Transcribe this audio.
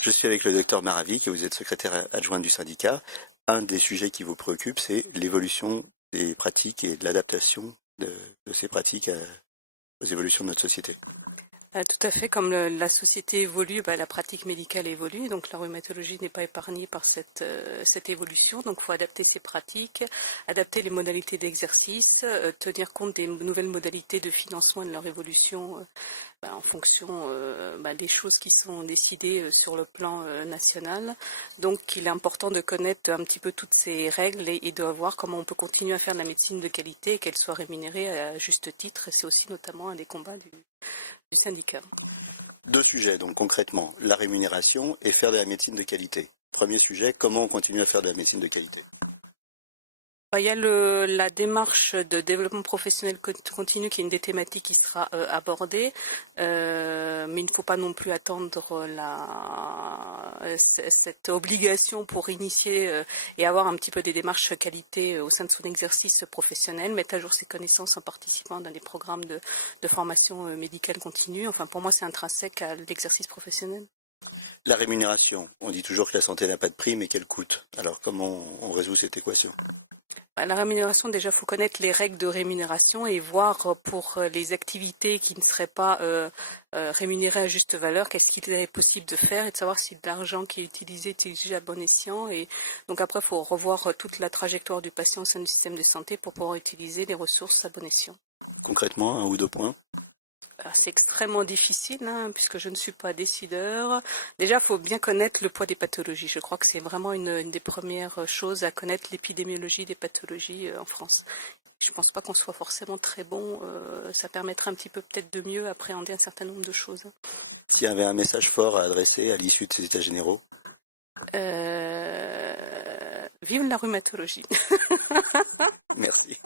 Je suis avec le docteur Maravic et vous êtes secrétaire adjoint du syndicat. Un des sujets qui vous préoccupe, c'est l'évolution des pratiques et de l'adaptation de ces pratiques aux évolutions de notre société. Tout à fait, comme la société évolue, la pratique médicale évolue, donc la rhumatologie n'est pas épargnée par cette évolution, donc il faut adapter ses pratiques, adapter les modalités d'exercice, tenir compte des nouvelles modalités de financement et de leur évolution en fonction des choses qui sont décidées sur le plan national. Donc il est important de connaître un petit peu toutes ces règles et de voir comment on peut continuer à faire de la médecine de qualité et qu'elle soit rémunérée à juste titre, et c'est aussi notamment un des combats du syndicat. Deux sujets, donc concrètement, la rémunération et faire de la médecine de qualité. Premier sujet, comment on continue à faire de la médecine de qualité? Il y a la démarche de développement professionnel continu qui est une des thématiques qui sera abordée, mais il ne faut pas non plus attendre cette obligation pour initier et avoir un petit peu des démarches qualité au sein de son exercice professionnel, mettre à jour ses connaissances en participant dans des programmes de formation médicale continue. Enfin, pour moi, c'est intrinsèque à l'exercice professionnel. La rémunération, on dit toujours que la santé n'a pas de prix, mais qu'elle coûte. Alors comment on résout cette équation? La rémunération, déjà, il faut connaître les règles de rémunération et voir pour les activités qui ne seraient pas rémunérées à juste valeur, qu'est-ce qu'il est possible de faire et de savoir si l'argent qui est utilisé à bon escient. Et donc après, il faut revoir toute la trajectoire du patient au sein du système de santé pour pouvoir utiliser les ressources à bon escient. Concrètement, un ou deux points? C'est extrêmement difficile, puisque je ne suis pas décideur. Déjà, il faut bien connaître le poids des pathologies. Je crois que c'est vraiment une des premières choses à connaître, l'épidémiologie des pathologies en France. Je ne pense pas qu'on soit forcément très bon. Ça permettrait un petit peu peut-être de mieux appréhender un certain nombre de choses. S'il y avait un message fort à adresser à l'issue de ces états généraux? Vive la rhumatologie. Merci.